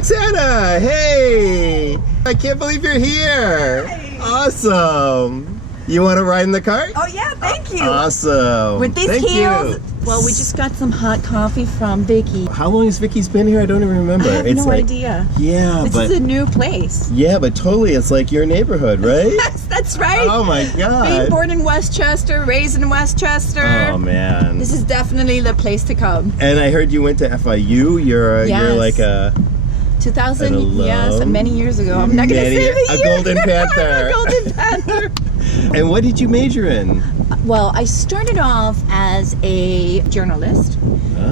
Roxana, hey! I can't believe you're here! Hi. Awesome! You want to ride in the cart? Oh yeah, thank you. Awesome! With these Thank heels. you. Well, we just got some hot coffee from Vicky. How long has Vicky's been here? I don't even remember. I have no idea. Yeah, This but is a new place. yeah, but totally, it's like your neighborhood, right? Yes, that's right. Oh my Being God! born in Westchester, raised in Westchester. Oh man! This is definitely the place to come. And I heard you went to FIU. You're Yes. like a 2000, An yes, alum. many years ago. I'm not going to say the a year. Golden Panther. A Golden Panther. And what did you major in? Well, I started off as a journalist,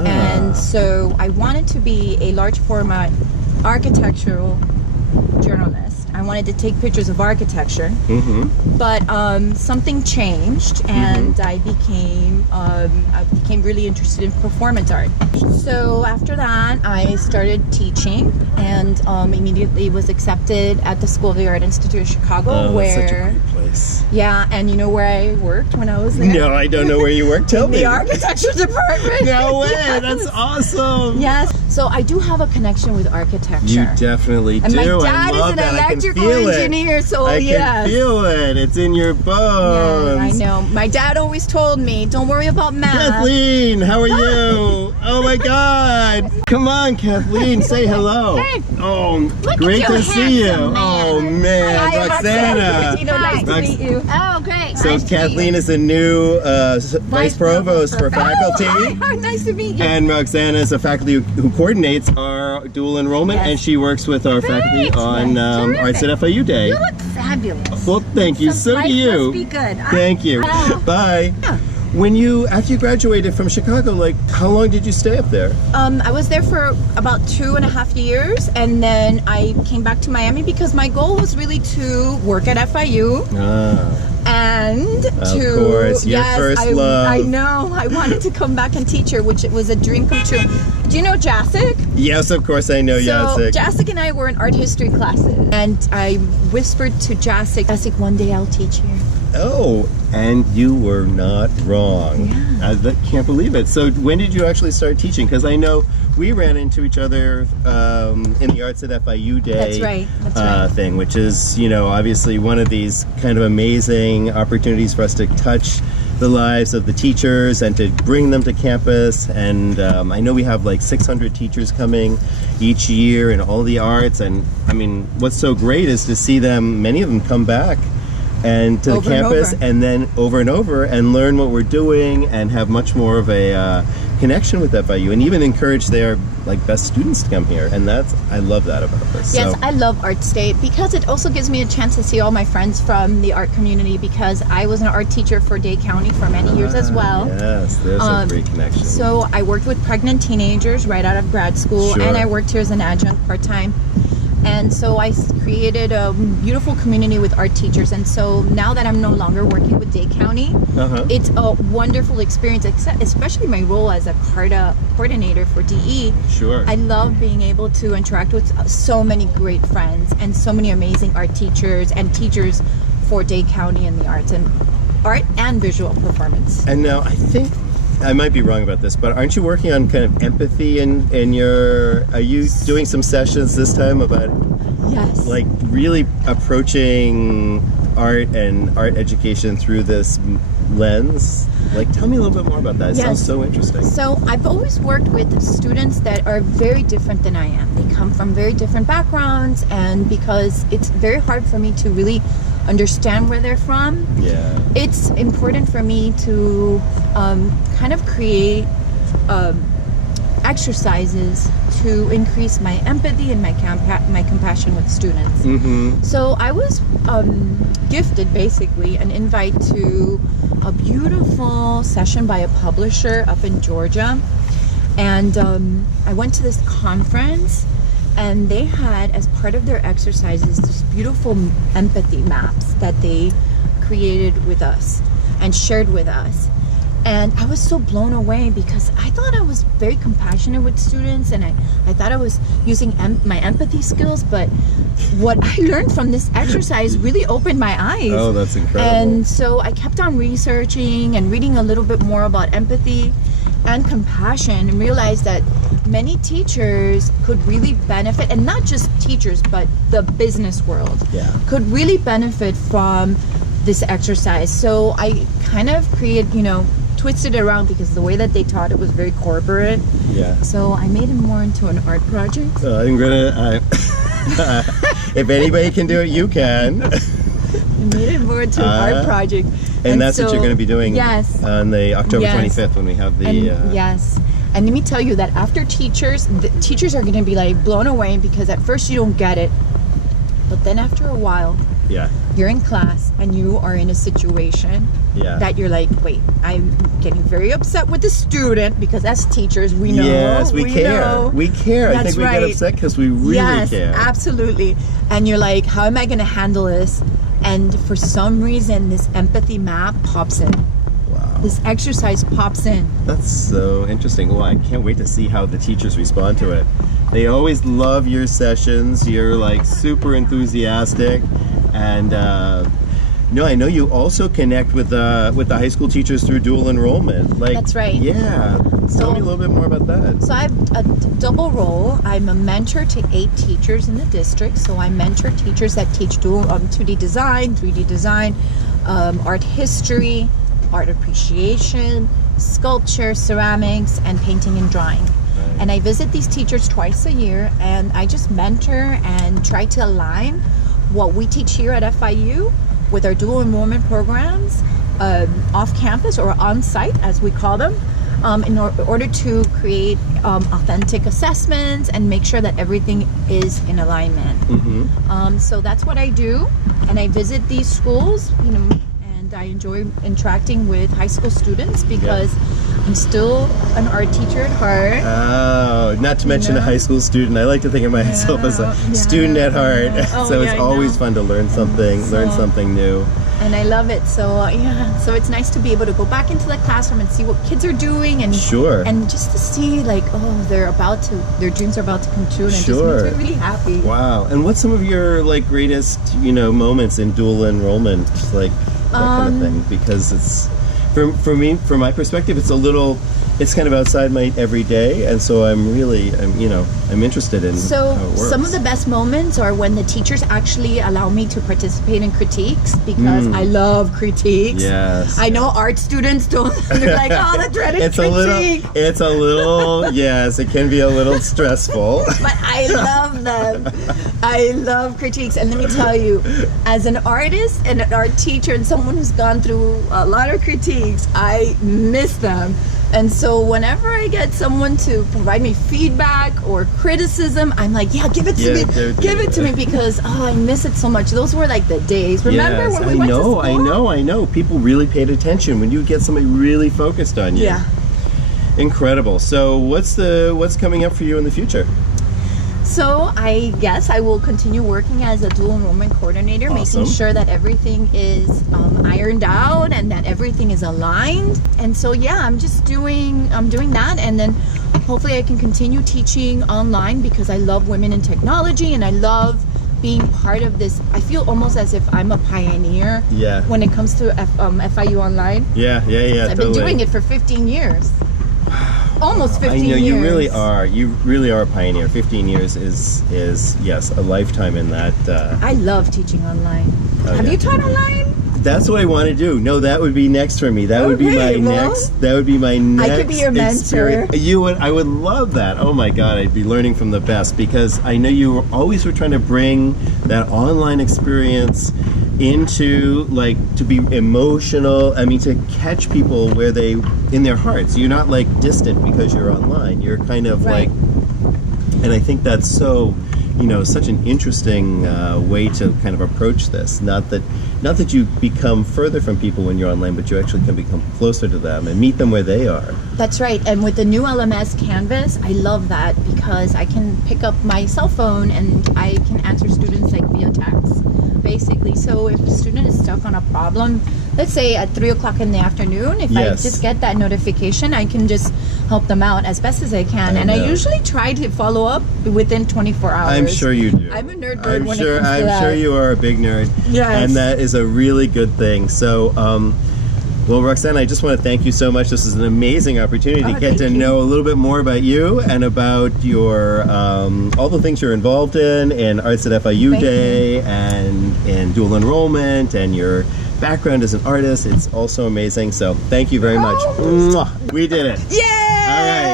and so I wanted to be a large format architectural journalist. I wanted to take pictures of architecture, but something changed, and I became really interested in performance art. So after that, I started teaching, and immediately was accepted at the School of the Art Institute of Chicago, That's such a great place. yeah, and you know where I worked when I was there? No, I don't know where you work. Tell me. The architecture department. No way! That's awesome. Yes. So I do have a connection with architecture. You definitely do. And my dad I is love an that. electrical I can feel engineer, so I yes. can feel it. It's in your bones. Yeah, I know. My dad always told me, don't worry about math. Kathleen, how are you? Oh my God! Come on, Kathleen, say hello. Hey. Oh, Look great at you, to see you. handsome man. Oh man, Hi, Roxana. Corradino, nice to meet you. Oh, great. So Nice to meet Kathleen you. is the new vice provost for faculty. Oh, hi, nice to meet you. And Roxana is a faculty who coordinates our dual enrollment, Yes. and she works with our faculty Great. on Arts at FIU Day. You look fabulous. Well, thank you. So Life do you. must be good. Thank you. Bye. After you graduated from Chicago, like, how long did you stay up there? I was there for about 2.5 years, and then I came back to Miami because my goal was really to work at FIU. And Of to course, your first love. I know. I wanted to come back and teach her, which was a dream come true. Do you know Jacek? Yes, of course I know Jacek. Jacek and I were in art history classes, and I whispered to Jacek, one day I'll teach here. Oh, and you were not wrong. Yeah. I can't believe it. So when did you actually start teaching? Because I know we ran into each other in the Arts at FIU Day That's right. That's right. thing, which is, obviously one of these kind of amazing opportunities for us to touch the lives of the teachers and to bring them to campus. And I know we have like 600 teachers coming each year in all the arts. And I mean, what's so great is to see them, many of them come back and to Over the and campus over. and then over and over and learn what we're doing and have much more of a connection with FIU and even encourage their best students to come here. And I love that about this. Yes, So, I love Arts Day because it also gives me a chance to see all my friends from the art community, because I was an art teacher for Dade County for many years as well. Yes, there's a great connection. So I worked with pregnant teenagers right out of grad school, Sure. and I worked here as an adjunct part-time. And so I created a beautiful community with art teachers. And so now that I'm no longer working with Dade County, it's a wonderful experience, especially my role as a CARTA coordinator for DE. Sure. I love being able to interact with so many great friends and so many amazing art teachers and teachers for Dade County and the arts and visual performance. And now I think I might be wrong about this, but aren't you working on kind of empathy in your? Are you doing some sessions this time about Yes. really approaching art and art education through this lens? Tell me a little bit more about that. It sounds so interesting. So I've always worked with students that are very different than I am. They come from very different backgrounds, and because it's very hard for me to really understand where they're from, Yeah. it's important for me to kind of create exercises to increase my empathy and my compassion with students. So I was gifted basically an invite to a beautiful session by a publisher up in Georgia, and I went to this conference, and they had, as part of their exercises, these beautiful empathy maps that they created with us and shared with us. And I was so blown away because I thought I was very compassionate with students, and I thought I was using my empathy skills, but what I learned from this exercise really opened my eyes. Oh, that's incredible. And so I kept on researching and reading a little bit more about empathy. and compassion, and realized that many teachers could really benefit, and not just teachers, but the business world could really benefit from this exercise. So I kind of twisted it around, because the way that they taught it was very corporate. Yeah. So I made it more into an art project. So I'm gonna. If anybody can do it, you can. I made it more into an art project. And that's what you're going to be doing on the October 25th when we have the... Yes. And let me tell you that after the teachers are going to be like blown away, because at first you don't get it. But then after a while, you're in class and you are in a situation that you're like, wait, I'm getting very upset with the student, because as teachers, we know. Yes, we care. We care. That's I think we right. get upset because we really care. Yes, absolutely. And you're like, how am I going to handle this? And for some reason, this empathy map pops in. Wow. This exercise pops in. That's so interesting. Well, I can't wait to see how the teachers respond to it. They always love your sessions. You're like super enthusiastic. And I know you also connect with the high school teachers through dual enrollment. That's right. Yeah. Tell me a little bit more about that. So I have a double role. I'm a mentor to 8 teachers in the district. So I mentor teachers that teach 2D design, 3D design, art history, art appreciation, sculpture, ceramics, and painting and drawing. Right. And I visit these teachers twice a year, and I just mentor and try to align what we teach here at FIU with our dual enrollment programs off campus or on site, as we call them, in order to create authentic assessments and make sure that everything is in alignment. Mm-hmm. So that's what I do, and I visit these schools, and I enjoy interacting with high school students, because I'm still an art teacher at heart. Oh, not to mention a high school student. I like to think of myself as a student at heart. So it's always fun to learn something new. And I love it. So so it's nice to be able to go back into the classroom and see what kids are doing, and and just to see like, their dreams are about to come true, and it just makes me really happy. Wow. And what's some of your like greatest moments in dual enrollment, like that kind of thing? Because it's for me, from my perspective, it's kind of outside my everyday, and so I'm interested in how it works. Some of the best moments are when the teachers actually allow me to participate in critiques, because I love critiques. Yes. I know art students don't. They're like, oh, the dreaded critique. It's a little, yes, it can be a little stressful. But I love them. I love critiques, and let me tell you, as an artist and an art teacher and someone who's gone through a lot of critiques, I miss them. And so whenever I get someone to provide me feedback or criticism, I'm like, give it to me. Give it to me, because I miss it so much. Those were like the days. Remember when we went to school? I know. People really paid attention when you get somebody really focused on you. Yeah. Incredible. So what's coming up for you in the future? So I guess I will continue working as a dual enrollment coordinator, making sure that everything is ironed out and that everything is aligned. And so I'm doing that, and then hopefully I can continue teaching online, because I love women in technology, and I love being part of this. I feel almost as if I'm a pioneer when it comes to FIU Online. I've been doing it for 15 years. Almost 15 years. You really are. You really are a pioneer. 15 years is yes, a lifetime in that. I love teaching online. Have you taught online? That's what I want to do. No, that would be next for me. That would be my next. That would be my next. I could be your mentor. I would love that. Oh my God, I'd be learning from the best, because I know you always were trying to bring that online experience into, like, to be emotional. I mean, to catch people where they in their hearts. You're not like distant because you're online. You're kind of like, and I think that's so. Such an interesting way to kind of approach this. Not that you become further from people when you're online, but you actually can become closer to them and meet them where they are. That's right. And with the new LMS Canvas, I love that, because I can pick up my cell phone and I can answer students like via text, basically. So if a student is stuck on a problem, let's say at 3 o'clock in the afternoon, if I just get that notification, I can just help them out as best as I can. I usually try to follow up within 24 hours. I'm sure you do. I'm a nerd bird when it comes to that. I'm sure you are a big nerd. Yes. And that is a really good thing. So Well, Roxana, I just want to thank you so much. This is an amazing opportunity to get to know a little bit more about you and about your all the things you're involved in Arts at FIU Day and in dual enrollment and your background as an artist. It's also amazing. So thank you very much. Mwah. We did it. Yay! All right.